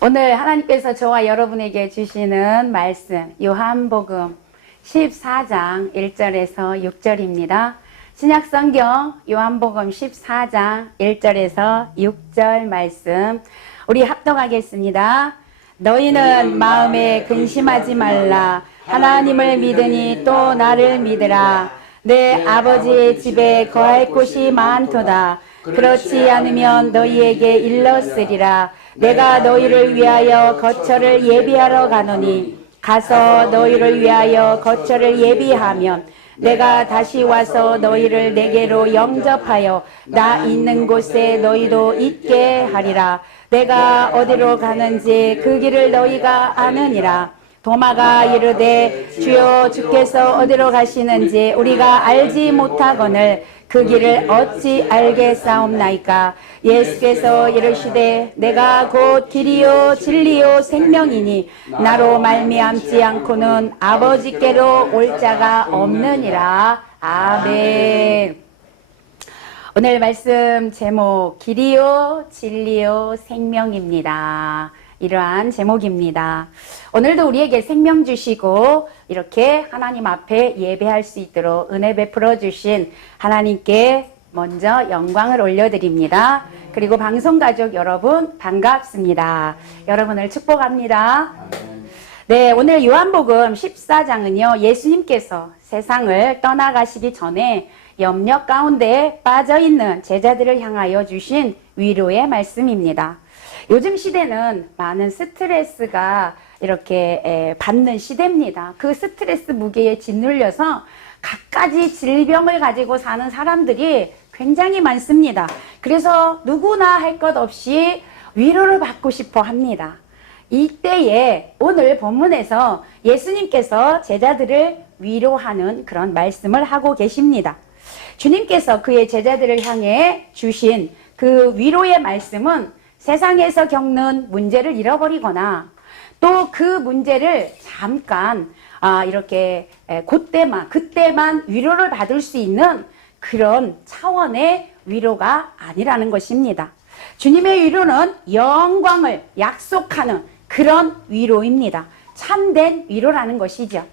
오늘 하나님께서 저와 여러분에게 주시는 말씀 요한복음 14장 1절에서 6절입니다. 신약 성경 요한복음 14장 1절에서 6절 말씀 우리 합독하겠습니다. 너희는 마음에 근심하지 말라. 하나님을 믿으니 또 나를 믿으라. 내 아버지의 집에 거할 곳이 많도다. 그렇지 않으면 너희에게 일렀으리라 내가 너희를 위하여 거처를 예비하러 가노니 가서 너희를 위하여 거처를 예비하면 내가 다시 와서 너희를 내게로 영접하여 나 있는 곳에 너희도 있게 하리라. 내가 어디로 가는지 그 길을 너희가 아느니라 도마가 이르되 주여 주께서 어디로 가시는지 우리가 알지 못하거늘 그 길을 어찌 알겠사옵나이까? 예수께서 이르시되 내가 곧 길이요 진리요 생명이니 나로 말미암지 않고는 아버지께로 올 자가 없느니라. 아멘. 오늘 말씀 제목 길이요 진리요 생명입니다. 이러한 제목입니다. 오늘도 우리에게 생명 주시고 이렇게 하나님 앞에 예배할 수 있도록 은혜 베풀어 주신 하나님께 먼저 영광을 올려드립니다. 그리고 방송 가족 여러분 반갑습니다. 여러분을 축복합니다. 네, 오늘 요한복음 14장은요, 예수님께서 세상을 떠나가시기 전에 염려 가운데 빠져 있는 제자들을 향하여 주신 위로의 말씀입니다. 요즘 시대는 많은 스트레스가 이렇게 에, 받는 시대입니다. 그 스트레스 무게에 짓눌려서 갖가지 질병을 가지고 사는 사람들이 굉장히 많습니다. 그래서 누구나 할 것 없이 위로를 받고 싶어 합니다. 이때에 오늘 본문에서 예수님께서 제자들을 위로하는 그런 말씀을 하고 계십니다. 주님께서 그의 제자들을 향해 주신 그 위로의 말씀은 세상에서 겪는 문제를 잃어버리거나 또 그 문제를 잠깐 아, 이렇게 에, 그때만 그때만 위로를 받을 수 있는 그런 차원의 위로가 아니라는 것입니다. 주님의 위로는 영광을 약속하는 그런 위로입니다. 참된 위로라는 것이죠.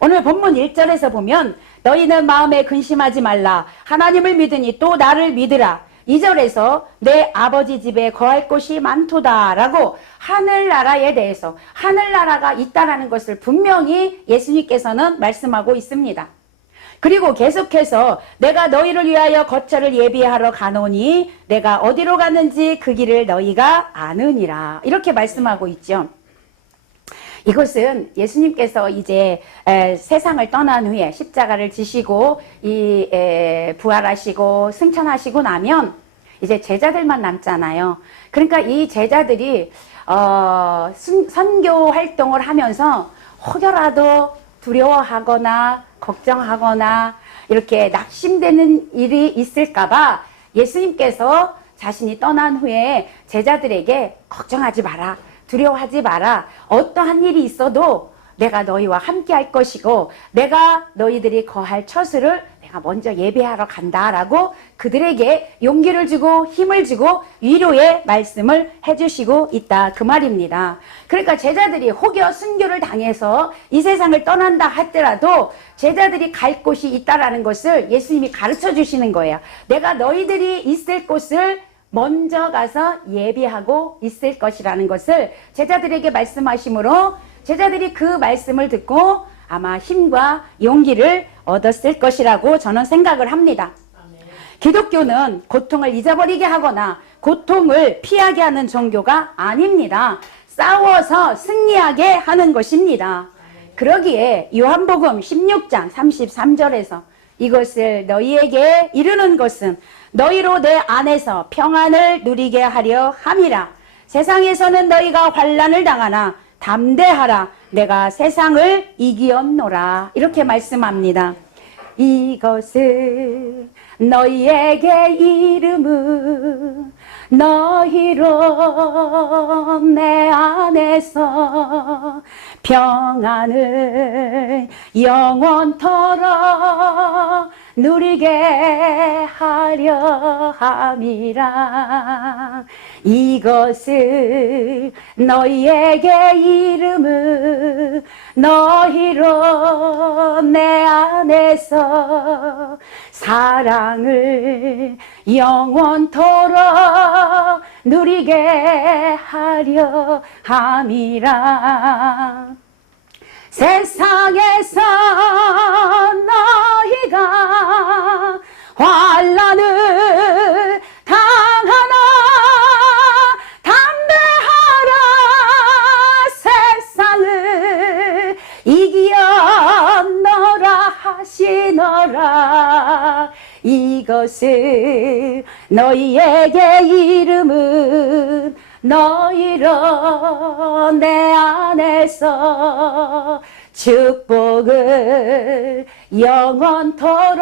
오늘 본문 1절에서 보면 너희는 마음에 근심하지 말라. 하나님을 믿으니 또 나를 믿으라. 2절에서 내 아버지 집에 거할 곳이 많도다라고 하늘나라에 대해서 하늘나라가 있다라는 것을 분명히 예수님께서는 말씀하고 있습니다. 그리고 계속해서 내가 너희를 위하여 거처를 예비하러 가노니 내가 어디로 가는지 그 길을 너희가 아느니라. 이렇게 말씀하고 있죠. 이것은 예수님께서 이제 에, 세상을 떠난 후에 십자가를 지시고 이 에, 부활하시고 승천하시고 나면 이제 제자들만 남잖아요. 그러니까 이 제자들이 어, 순, 선교 활동을 하면서 혹여라도 두려워하거나 걱정하거나 이렇게 낙심되는 일이 있을까봐 예수님께서 자신이 떠난 후에 제자들에게 걱정하지 마라. 두려워하지 마라. 어떠한 일이 있어도 내가 너희와 함께 할 것이고 내가 너희들이 거할 처수를 내가 먼저 예배하러 간다라고 그들에게 용기를 주고 힘을 주고 위로의 말씀을 해주시고 있다 그 말입니다. 그러니까 제자들이 혹여 순교를 당해서 이 세상을 떠난다 하더라도 제자들이 갈 곳이 있다라는 것을 예수님이 가르쳐 주시는 거예요. 내가 너희들이 있을 곳을 먼저 가서 예비하고 있을 것이라는 것을 제자들에게 말씀하시므로 제자들이 그 말씀을 듣고 아마 힘과 용기를 얻었을 것이라고 저는 생각을 합니다. 기독교는 고통을 잊어버리게 하거나 고통을 피하게 하는 종교가 아닙니다. 싸워서 승리하게 하는 것입니다. 그러기에 요한복음 16장 33절에서 이것을 너희에게 이르는 것은 너희로 내 안에서 평안을 누리게 하려 함이라. 세상에서는 너희가 환란을 당하나 담대하라. 내가 세상을 이기었노라. 이렇게 말씀합니다. 이것을 너희에게 이름은 너희로 내 안에서 평안을 영원토록 누리게 하려 함이라. 이것을 너희에게 이름은 너희로 내 안에서 사랑을 영원토록 누리게 하려 함이라 세상에서 너희가 환란을 당하나? 담대하라 세상을 이기었노라 하시노라. 이것을 너희에게 이름은 너희로 내 안에서 축복을 영원토록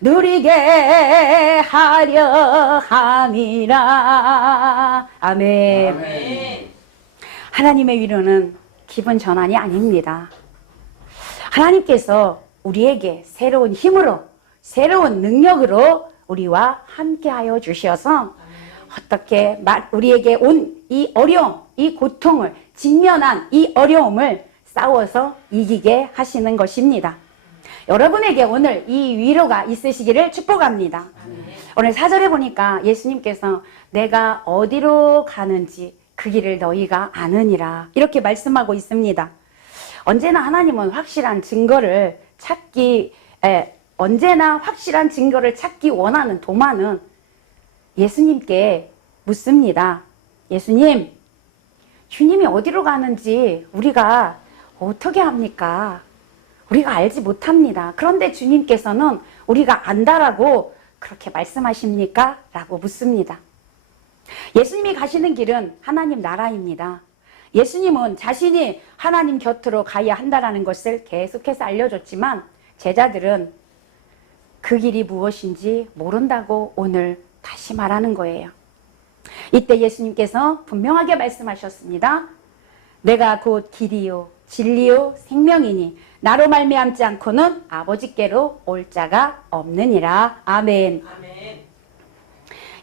누리게 하려 함이라 아멘. 하나님의 위로는 기분 전환이 아닙니다. 하나님께서 우리에게 새로운 힘으로, 새로운 능력으로 우리와 함께하여 주셔서 어떻게 마- 우리에게 온 이 어려움, 이 고통을 직면한 이 어려움을 싸워서 이기게 하시는 것입니다. 여러분에게 오늘 이 위로가 있으시기를 축복합니다. 오늘 사절에 보니까 예수님께서 내가 어디로 가는지 그 길을 너희가 아느니라 이렇게 말씀하고 있습니다. 언제나 하나님은 확실한 증거를 찾기 에, 언제나 확실한 증거를 찾기 원하는 도마는 예수님께 묻습니다. 예수님, 주님이 어디로 가는지 우리가 어떻게 합니까? 우리가 알지 못합니다. 그런데 주님께서는 우리가 안다라고 그렇게 말씀하십니까? 라고 묻습니다. 예수님이 가시는 길은 하나님 나라입니다. 예수님은 자신이 하나님 곁으로 가야 한다라는 것을 계속해서 알려줬지만 제자들은 그 길이 무엇인지 모른다고 오늘 다시 말하는 거예요. 이때 예수님께서 분명하게 말씀하셨습니다. 내가 곧 길이요 진리요 생명이니 나로 말미암지 않고는 아버지께로 올 자가 없느니라. 아멘.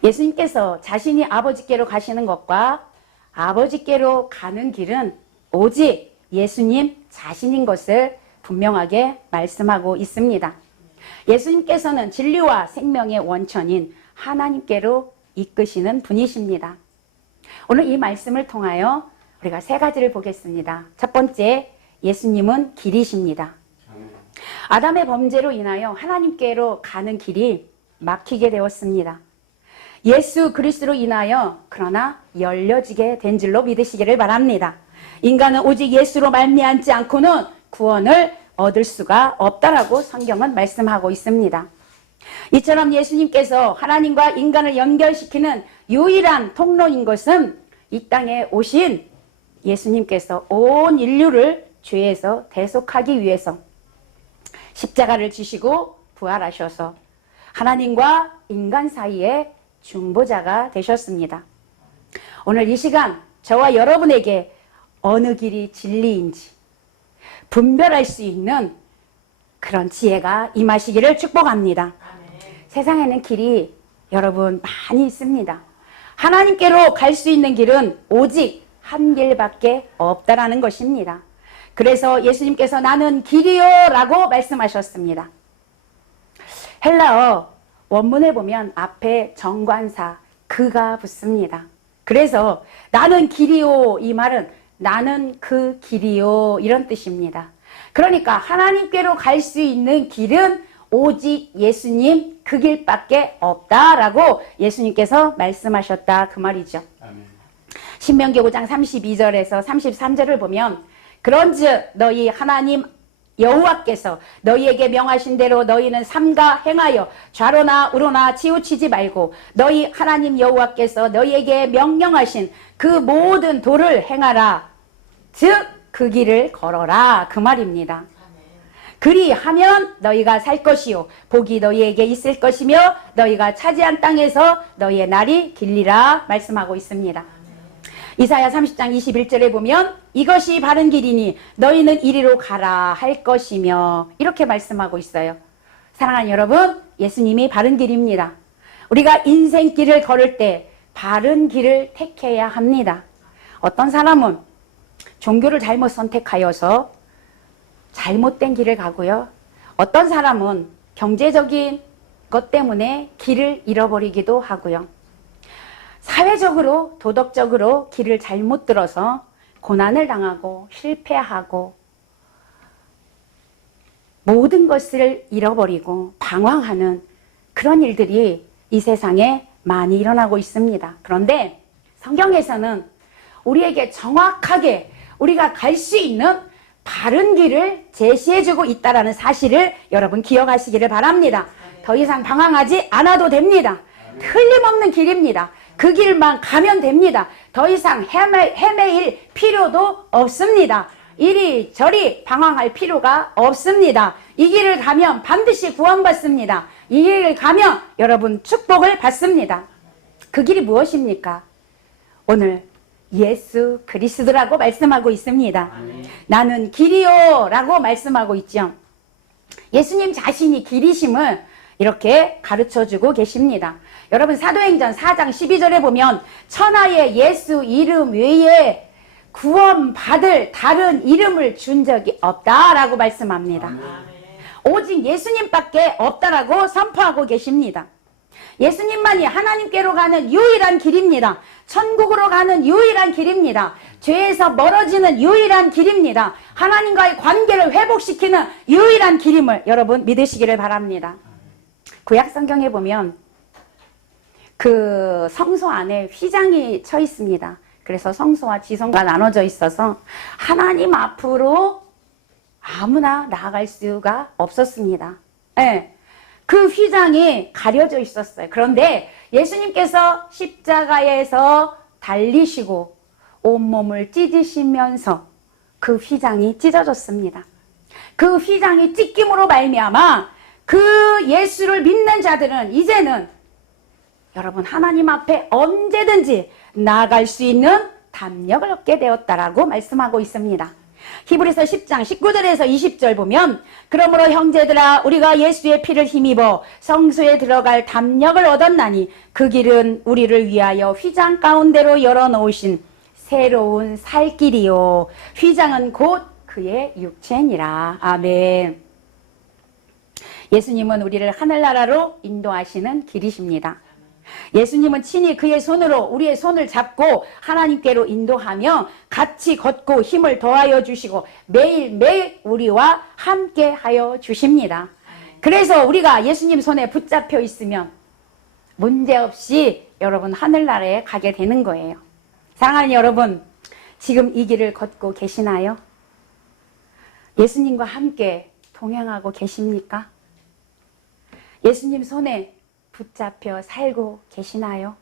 예수님께서 자신이 아버지께로 가시는 것과 아버지께로 가는 길은 오직 예수님 자신인 것을 분명하게 말씀하고 있습니다. 예수님께서는 진리와 생명의 원천인 하나님께로 이끄시는 분이십니다. 오늘 이 말씀을 통하여 우리가 세 가지를 보겠습니다. 첫 번째, 예수님은 길이십니다. 아담의 범죄로 인하여 하나님께로 가는 길이 막히게 되었습니다. 예수 그리스도로 인하여 그러나 열려지게 된 줄로 믿으시기를 바랍니다. 인간은 오직 예수로 말미암지 않고는 구원을 얻을 수가 없다라고 성경은 말씀하고 있습니다. 이처럼 예수님께서 하나님과 인간을 연결시키는 유일한 통로인 것은 이 땅에 오신 예수님께서 온 인류를 죄에서 대속하기 위해서 십자가를 지시고 부활하셔서 하나님과 인간 사이에 중보자가 되셨습니다. 오늘 이 시간 저와 여러분에게 어느 길이 진리인지 분별할 수 있는 그런 지혜가 임하시기를 축복합니다. 세상에는 길이 여러분 많이 있습니다. 하나님께로 갈 수 있는 길은 오직 한 길밖에 없다라는 것입니다. 그래서 예수님께서 나는 길이요 라고 말씀하셨습니다. 헬라어 원문에 보면 앞에 정관사 그가 붙습니다. 그래서 나는 길이요 이 말은 나는 그 길이요 이런 뜻입니다. 그러니까 하나님께로 갈 수 있는 길은 오직 예수님 그 길밖에 없다라고 예수님께서 말씀하셨다 그 말이죠. 신명기 5장 32절에서 33절을 보면 그런즉 너희 하나님 여호와께서 너희에게 명하신 대로 너희는 삼가 행하여 좌로나 우로나 치우치지 말고 너희 하나님 여호와께서 너희에게 명령하신 그 모든 도를 행하라 즉 그 길을 걸어라 그 말입니다. 그리하면 너희가 살 것이요 복이 너희에게 있을 것이며 너희가 차지한 땅에서 너희의 날이 길리라 말씀하고 있습니다. 이사야 30장 21절에 보면 이것이 바른 길이니 너희는 이리로 가라 할 것이며 이렇게 말씀하고 있어요. 사랑하는 여러분, 예수님이 바른 길입니다. 우리가 인생길을 걸을 때 바른 길을 택해야 합니다. 어떤 사람은 종교를 잘못 선택하여서 잘못된 길을 가고요. 어떤 사람은 경제적인 것 때문에 길을 잃어버리기도 하고요. 사회적으로, 도덕적으로 길을 잘못 들어서 고난을 당하고 실패하고 모든 것을 잃어버리고 방황하는 그런 일들이 이 세상에 많이 일어나고 있습니다. 그런데 성경에서는 우리에게 정확하게 우리가 갈 수 있는 바른 길을 제시해주고 있다라는 사실을 여러분 기억하시기를 바랍니다. 더 이상 방황하지 않아도 됩니다. 틀림없는 길입니다. 그 길만 가면 됩니다. 더 이상 헤매, 헤매일 필요도 없습니다. 이리저리 방황할 필요가 없습니다. 이 길을 가면 반드시 구원받습니다. 이 길을 가면 여러분 축복을 받습니다. 그 길이 무엇입니까? 오늘 예수 그리스도라고 말씀하고 있습니다. 나는 길이요 라고 말씀하고 있죠. 예수님 자신이 길이심을 이렇게 가르쳐 주고 계십니다. 여러분 사도행전 4장 12절에 보면 천하의 예수 이름 외에 구원받을 다른 이름을 준 적이 없다라고 말씀합니다. 오직 예수님밖에 없다라고 선포하고 계십니다. 예수님만이 하나님께로 가는 유일한 길입니다. 천국으로 가는 유일한 길입니다. 죄에서 멀어지는 유일한 길입니다. 하나님과의 관계를 회복시키는 유일한 길임을 여러분 믿으시기를 바랍니다. 구약 성경에 보면 그 성소 안에 휘장이 쳐 있습니다. 그래서 성소와 지성과 나눠져 있어서 하나님 앞으로 아무나 나아갈 수가 없었습니다. 예. 그 휘장이 가려져 있었어요. 그런데 예수님께서 십자가에서 달리시고 온몸을 찢으시면서 그 휘장이 찢어졌습니다. 그 휘장이 찢김으로 말미암아 그 예수를 믿는 자들은 이제는 여러분 하나님 앞에 언제든지 나아갈 수 있는 담력을 얻게 되었다라고 말씀하고 있습니다. 히브리서 10장 19절에서 20절 보면 그러므로 형제들아 우리가 예수의 피를 힘입어 성소에 들어갈 담력을 얻었나니 그 길은 우리를 위하여 휘장 가운데로 열어놓으신 새로운 살 길이요. 휘장은 곧 그의 육체니라. 아멘. 예수님은 우리를 하늘나라로 인도하시는 길이십니다. 예수님은 친히 그의 손으로 우리의 손을 잡고 하나님께로 인도하며 같이 걷고 힘을 더하여 주시고 매일매일 우리와 함께 하여 주십니다. 그래서 우리가 예수님 손에 붙잡혀 있으면 문제없이 여러분 하늘나라에 가게 되는 거예요. 사랑하는 여러분, 지금 이 길을 걷고 계시나요? 예수님과 함께 동행하고 계십니까? 예수님 손에 붙잡혀 살고 계시나요?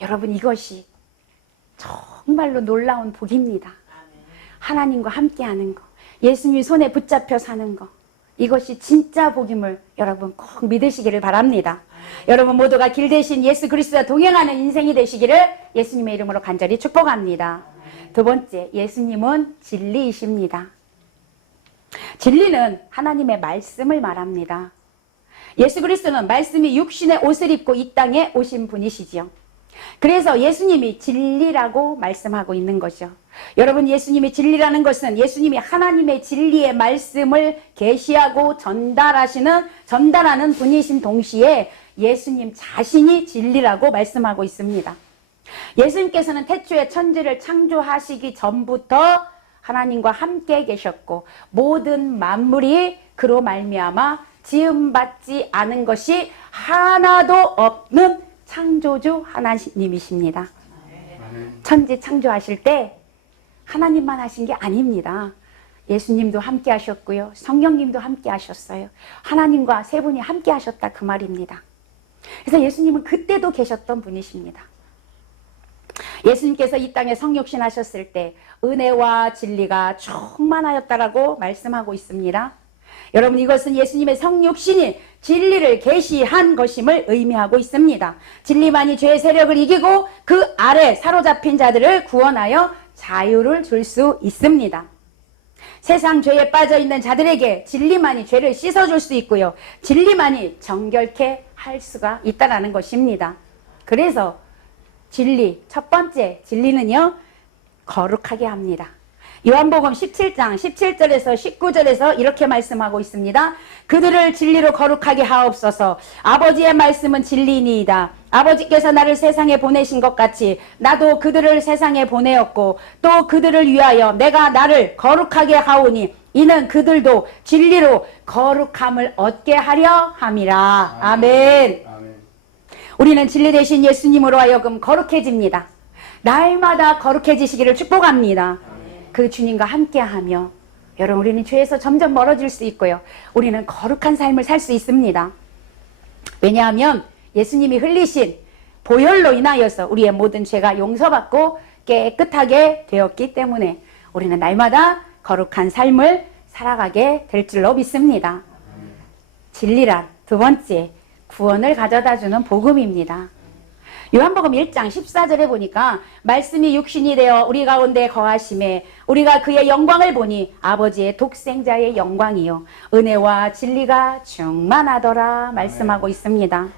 여러분 이것이 정말로 놀라운 복입니다. 하나님과 함께하는 거, 예수님 손에 붙잡혀 사는 거, 이것이 진짜 복임을 여러분 꼭 믿으시기를 바랍니다. 여러분 모두가 길 대신 예수 그리스도와 동행하는 인생이 되시기를 예수님의 이름으로 간절히 축복합니다. 두 번째, 예수님은 진리이십니다. 진리는 하나님의 말씀을 말합니다. 예수 그리스도는 말씀이 육신의 옷을 입고 이 땅에 오신 분이시지요. 그래서 예수님이 진리라고 말씀하고 있는 거죠. 여러분 예수님이 진리라는 것은 예수님이 하나님의 진리의 말씀을 계시하고 전달하시는 전달하는 분이신 동시에 예수님 자신이 진리라고 말씀하고 있습니다. 예수님께서는 태초에 천지를 창조하시기 전부터 하나님과 함께 계셨고 모든 만물이 그로 말미암아 지음받지 않은 것이 하나도 없는 창조주 하나님이십니다. 천지 창조하실 때 하나님만 하신 게 아닙니다. 예수님도 함께 하셨고요. 성령님도 함께 하셨어요. 하나님과 세 분이 함께 하셨다 그 말입니다. 그래서 예수님은 그때도 계셨던 분이십니다. 예수님께서 이 땅에 성육신 하셨을 때 은혜와 진리가 충만하였다라고 말씀하고 있습니다. 여러분 이것은 예수님의 성육신이 진리를 계시한 것임을 의미하고 있습니다. 진리만이 죄의 세력을 이기고 그 아래 사로잡힌 자들을 구원하여 자유를 줄 수 있습니다. 세상 죄에 빠져 있는 자들에게 진리만이 죄를 씻어줄 수 있고요. 진리만이 정결케 할 수가 있다라는 것입니다. 그래서 진리, 첫 번째 진리는요, 거룩하게 합니다. 요한복음 17장 17절에서 19절에서 이렇게 말씀하고 있습니다. 그들을 진리로 거룩하게 하옵소서. 아버지의 말씀은 진리니이다. 아버지께서 나를 세상에 보내신 것 같이 나도 그들을 세상에 보내었고 또 그들을 위하여 내가 나를 거룩하게 하오니 이는 그들도 진리로 거룩함을 얻게 하려 함이라. 아멘. 아멘. 우리는 진리 대신 예수님으로 하여금 거룩해집니다. 날마다 거룩해지시기를 축복합니다. 그 주님과 함께하며 여러분 우리는 죄에서 점점 멀어질 수 있고요. 우리는 거룩한 삶을 살 수 있습니다. 왜냐하면 예수님이 흘리신 보혈로 인하여서 우리의 모든 죄가 용서받고 깨끗하게 되었기 때문에 우리는 날마다 거룩한 삶을 살아가게 될 줄로 믿습니다. 진리란 두 번째 구원을 가져다 주는 복음입니다. 요한복음 1장 14절에 보니까 말씀이 육신이 되어 우리 가운데 거하심에 우리가 그의 영광을 보니 아버지의 독생자의 영광이요 은혜와 진리가 충만하더라 말씀하고 있습니다.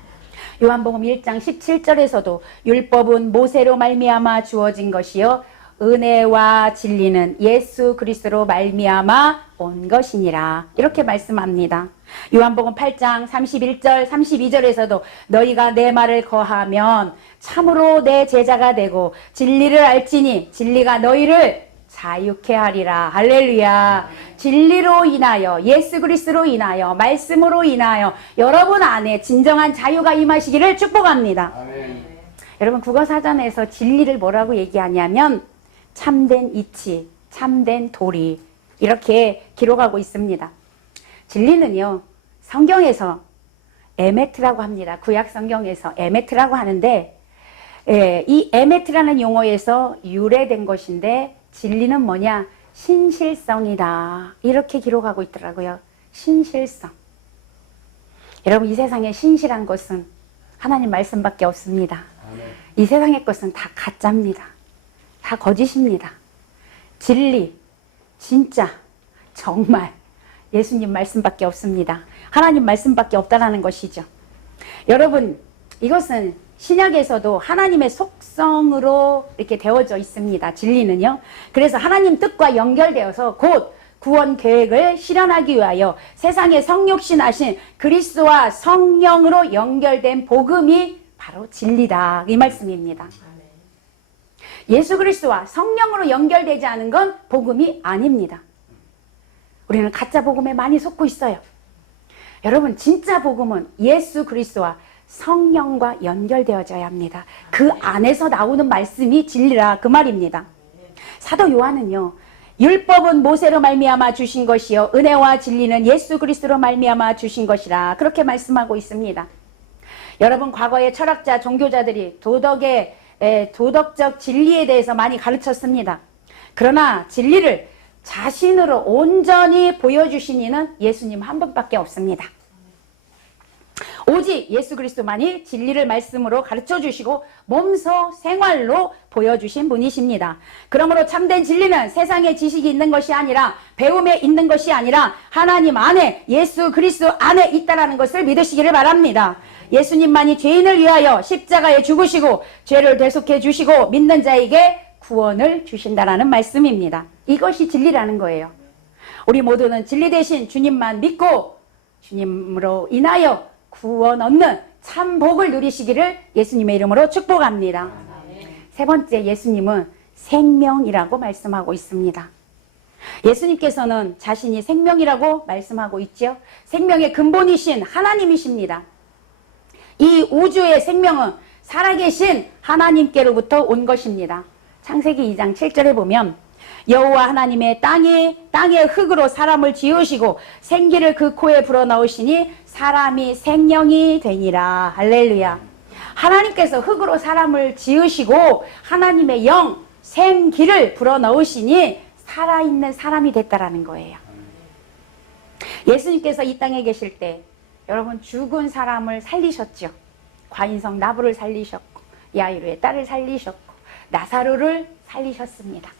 요한복음 1장 17절에서도 율법은 모세로 말미암아 주어진 것이요 은혜와 진리는 예수 그리스도로 말미암아 온 것이니라 이렇게 말씀합니다. 요한복음 8장 31절 32절에서도 너희가 내 말을 거하면 참으로 내 제자가 되고 진리를 알지니 진리가 너희를 자유케 하리라 할렐루야 진리로 인하여 예수 그리스도로 인하여 말씀으로 인하여 여러분 안에 진정한 자유가 임하시기를 축복합니다. 아멘. 여러분 국어사전에서 진리를 뭐라고 얘기하냐면 참된 이치, 참된 도리 이렇게 기록하고 있습니다. 진리는요 성경에서 에메트라고 합니다. 구약 성경에서 에메트라고 하는데 예, 이 에메트라는 용어에서 유래된 것인데 진리는 뭐냐 신실성이다 이렇게 기록하고 있더라고요. 신실성. 여러분 이 세상에 신실한 것은 하나님 말씀밖에 없습니다. 이 세상의 것은 다 가짜입니다. 다 거짓입니다. 진리, 진짜, 정말 예수님 말씀밖에 없습니다. 하나님 말씀밖에 없다라는 것이죠. 여러분, 이것은 신약에서도 하나님의 속성으로 이렇게 되어져 있습니다. 진리는요. 그래서 하나님 뜻과 연결되어서 곧 구원 계획을 실현하기 위하여 세상에 성육신하신 그리스도와 성령으로 연결된 복음이 바로 진리다. 이 말씀입니다. 예수 그리스도와 성령으로 연결되지 않은 건 복음이 아닙니다. 우리는 가짜 복음에 많이 속고 있어요. 여러분, 진짜 복음은 예수 그리스도와 성령과 연결되어져야 합니다. 그 안에서 나오는 말씀이 진리라 그 말입니다. 사도 요한은요. 율법은 모세로 말미암아 주신 것이요 은혜와 진리는 예수 그리스도로 말미암아 주신 것이라 그렇게 말씀하고 있습니다. 여러분 과거의 철학자 종교자들이 도덕의 에, 도덕적 진리에 대해서 많이 가르쳤습니다. 그러나 진리를 자신으로 온전히 보여주신 이는 예수님 한 분밖에 없습니다. 오직 예수 그리스도만이 진리를 말씀으로 가르쳐 주시고 몸소 생활로 보여주신 분이십니다. 그러므로 참된 진리는 세상의 지식이 있는 것이 아니라 배움에 있는 것이 아니라 하나님 안에 예수 그리스도 안에 있다라는 것을 믿으시기를 바랍니다. 예수님만이 죄인을 위하여 십자가에 죽으시고 죄를 대속해 주시고 믿는 자에게 구원을 주신다라는 말씀입니다. 이것이 진리라는 거예요. 우리 모두는 진리 대신 주님만 믿고 주님으로 인하여 구원 얻는 참 복을 누리시기를 예수님의 이름으로 축복합니다. 세 번째 예수님은 생명이라고 말씀하고 있습니다. 예수님께서는 자신이 생명이라고 말씀하고 있죠. 생명의 근본이신 하나님이십니다. 이 우주의 생명은 살아계신 하나님께로부터 온 것입니다. 창세기 2장 7절에 보면 여호와 하나님의 땅이 땅의 흙으로 사람을 지으시고 생기를 그 코에 불어넣으시니 사람이 생명이 되니라 할렐루야. 하나님께서 흙으로 사람을 지으시고 하나님의 영 생기를 불어넣으시니 살아있는 사람이 됐다라는 거예요. 예수님께서 이 땅에 계실 때 여러분 죽은 사람을 살리셨죠. 과인성 나부를 살리셨고 야이루의 딸을 살리셨고 나사로를 살리셨습니다.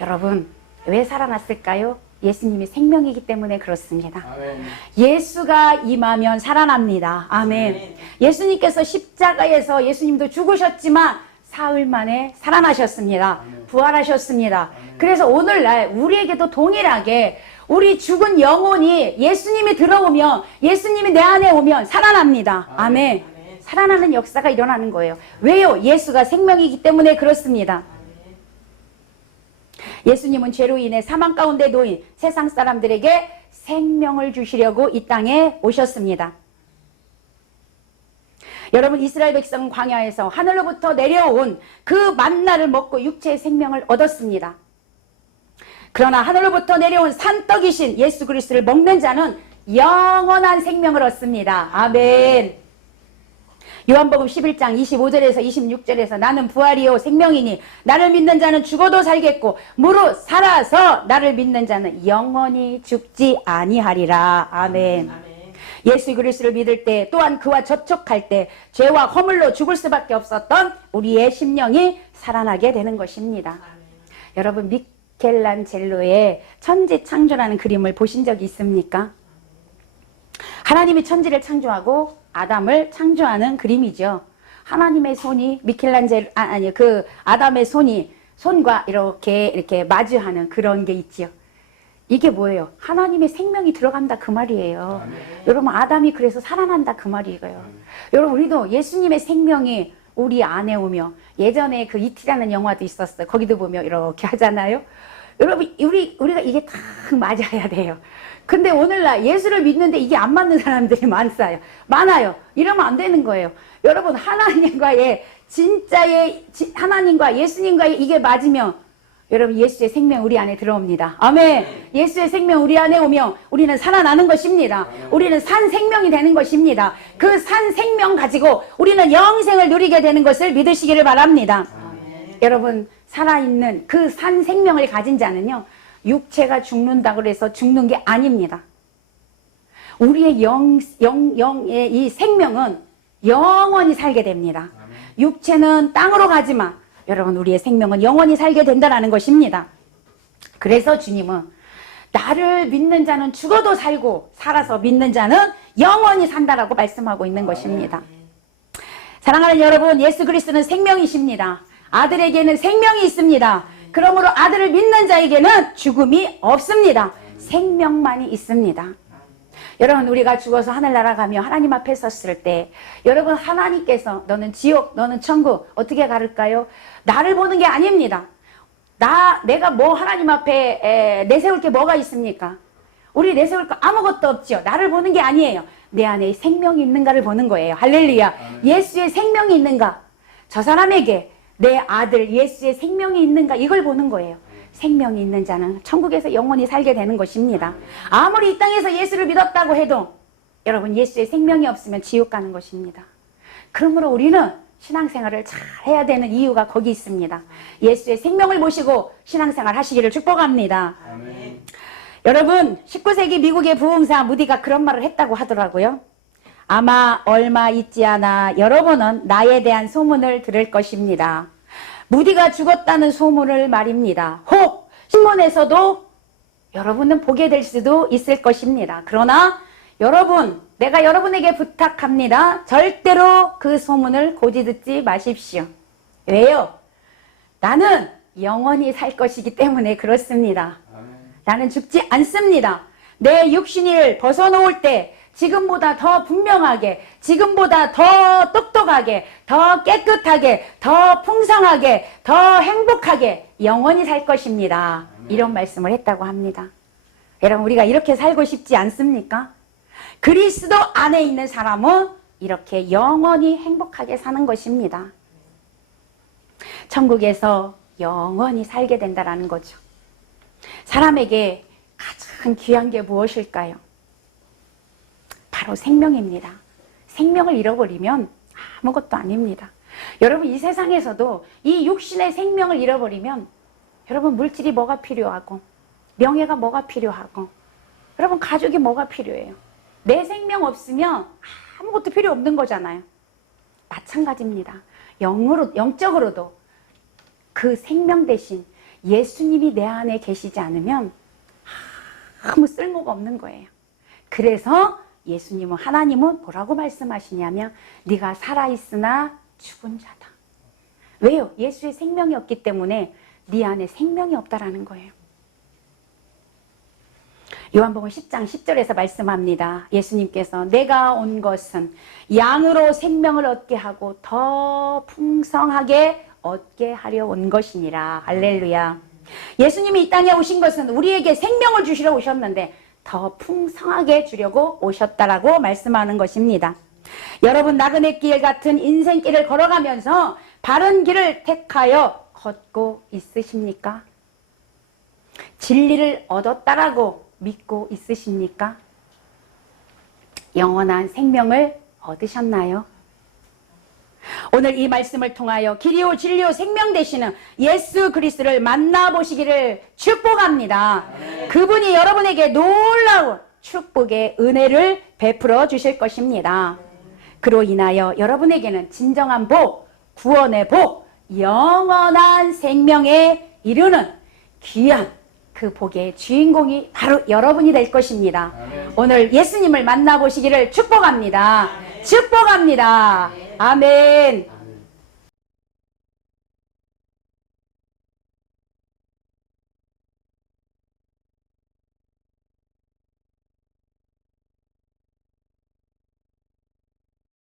여러분 왜 살아났을까요? 예수님이 생명이기 때문에 그렇습니다. 아멘. 예수가 임하면 살아납니다. 아멘. 아멘. 예수님께서 십자가에서 예수님도 죽으셨지만 사흘 만에 살아나셨습니다. 아멘. 부활하셨습니다. 그래서 오늘날 우리에게도 동일하게 우리 죽은 영혼이 예수님이 들어오면 예수님이 내 안에 오면 살아납니다. 아멘. 아멘. 살아나는 역사가 일어나는 거예요. 왜요? 예수가 생명이기 때문에 그렇습니다. 예수님은 죄로 인해 사망 가운데 놓인 세상 사람들에게 생명을 주시려고 이 땅에 오셨습니다. 여러분 이스라엘 백성은 광야에서 하늘로부터 내려온 그 만나를 먹고 육체의 생명을 얻었습니다. 그러나 하늘로부터 내려온 산떡이신 예수 그리스도를 먹는 자는 영원한 생명을 얻습니다. 아멘. 요한복음 11장 25절에서 26절에서 나는 부활이요 생명이니 나를 믿는 자는 죽어도 살겠고 무릇 살아서 나를 믿는 자는 영원히 죽지 아니하리라. 아멘. 예수 그리스도를 믿을 때 또한 그와 접촉할 때 죄와 허물로 죽을 수밖에 없었던 우리의 심령이 살아나게 되는 것입니다. 여러분 미켈란젤로의 천지 창조라는 그림을 보신 적이 있습니까? 하나님이 천지를 창조하고 아담을 창조하는 그림이죠. 하나님의 손이 미켈란젤 아, 아니 그 아담의 손이 손과 이렇게 이렇게 마주하는 그런 게 있지요. 이게 뭐예요? 하나님의 생명이 들어간다 그 말이에요. 아멘. 여러분 아담이 그래서 살아난다 그 말이에요. 여러분 우리도 예수님의 생명이 우리 안에 오며 예전에 그 이티라는 영화도 있었어요. 거기도 보면 이렇게 하잖아요. 여러분 우리 우리가 이게 딱 맞아야 돼요. 근데 오늘날 예수를 믿는데 이게 안 맞는 사람들이 많아요. 많아요. 이러면 안 되는 거예요. 여러분 하나님과의 진짜의 지- 하나님과 예수님과의 이게 맞으면 여러분 예수의 생명 우리 안에 들어옵니다. 아멘. 예수의 생명 우리 안에 오면 우리는 살아나는 것입니다. 우리는 산 생명이 되는 것입니다. 그 산 생명 가지고 우리는 영생을 누리게 되는 것을 믿으시기를 바랍니다. 아멘. 여러분 살아있는 그 산 생명을 가진 자는요 육체가 죽는다 그래서 죽는 게 아닙니다. 우리의 영, 영, 영의 이 생명은 영원히 살게 됩니다. 육체는 땅으로 가지만 여러분 우리의 생명은 영원히 살게 된다는 것입니다. 그래서 주님은 나를 믿는 자는 죽어도 살고 살아서 믿는 자는 영원히 산다라고 말씀하고 있는 것입니다. 사랑하는 여러분, 예수 그리스도는 생명이십니다. 아들에게는 생명이 있습니다. 그러므로 아들을 믿는 자에게는 죽음이 없습니다. 생명만이 있습니다. 여러분 우리가 죽어서 하늘나라 가며 하나님 앞에 섰을 때 여러분 하나님께서 너는 지옥 너는 천국 어떻게 가를까요? 나를 보는 게 아닙니다. 나 내가 뭐 하나님 앞에 에, 내세울 게 뭐가 있습니까? 우리 내세울 거 아무것도 없지요. 나를 보는 게 아니에요. 내 안에 생명이 있는가를 보는 거예요. 할렐루야. 예수의 생명이 있는가? 저 사람에게 내 아들 예수의 생명이 있는가? 이걸 보는 거예요. 생명이 있는 자는 천국에서 영원히 살게 되는 것입니다. 아무리 이 땅에서 예수를 믿었다고 해도 여러분 예수의 생명이 없으면 지옥 가는 것입니다. 그러므로 우리는 신앙생활을 잘 해야 되는 이유가 거기 있습니다. 예수의 생명을 모시고 신앙생활 하시기를 축복합니다. 아멘. 여러분 19세기 미국의 부흥사 무디가 그런 말을 했다고 하더라고요. 아마 얼마 있지 않아 여러분은 나에 대한 소문을 들을 것입니다. 무디가 죽었다는 소문을 말입니다. 혹 신문에서도 여러분은 보게 될 수도 있을 것입니다. 그러나 여러분, 내가 여러분에게 부탁합니다. 절대로 그 소문을 고지 듣지 마십시오. 왜요? 나는 영원히 살 것이기 때문에 그렇습니다. 나는 죽지 않습니다. 내 육신을 벗어놓을 때 지금보다 더 분명하게, 지금보다 더 똑똑하게, 더 깨끗하게, 더 풍성하게, 더 행복하게 영원히 살 것입니다. 이런 말씀을 했다고 합니다. 여러분, 우리가 이렇게 살고 싶지 않습니까? 그리스도 안에 있는 사람은 이렇게 영원히 행복하게 사는 것입니다. 천국에서 영원히 살게 된다라는 거죠. 사람에게 가장 귀한 게 무엇일까요? 바로 생명입니다. 생명을 잃어버리면 아무것도 아닙니다. 여러분, 이 세상에서도 이 육신의 생명을 잃어버리면 여러분, 물질이 뭐가 필요하고, 명예가 뭐가 필요하고, 여러분, 가족이 뭐가 필요해요? 내 생명 없으면 아무것도 필요 없는 거잖아요. 마찬가지입니다. 영으로, 영적으로도 그 생명 대신 예수님이 내 안에 계시지 않으면 아무 쓸모가 없는 거예요. 그래서 예수님은 하나님은 뭐라고 말씀하시냐면 네가 살아 있으나 죽은 자다. 왜요? 예수의 생명이 없기 때문에 네 안에 생명이 없다라는 거예요. 요한복음 10장 10절에서 말씀합니다. 예수님께서 내가 온 것은 양으로 생명을 얻게 하고 더 풍성하게 얻게 하려 온 것이니라. 할렐루야. 예수님이 이 땅에 오신 것은 우리에게 생명을 주시러 오셨는데 더 풍성하게 주려고 오셨다라고 말씀하는 것입니다. 여러분 나그네 길 같은 인생길을 걸어가면서 바른 길을 택하여 걷고 있으십니까? 진리를 얻었다라고 믿고 있으십니까? 영원한 생명을 얻으셨나요? 오늘 이 말씀을 통하여 길이요 진리요 생명 되시는 예수 그리스도를 만나보시기를 축복합니다. 그분이 여러분에게 놀라운 축복의 은혜를 베풀어 주실 것입니다. 그로 인하여 여러분에게는 진정한 복, 구원의 복, 영원한 생명에 이르는 귀한 그 복의 주인공이 바로 여러분이 될 것입니다. 오늘 예수님을 만나보시기를 축복합니다. 축복합니다. 아멘.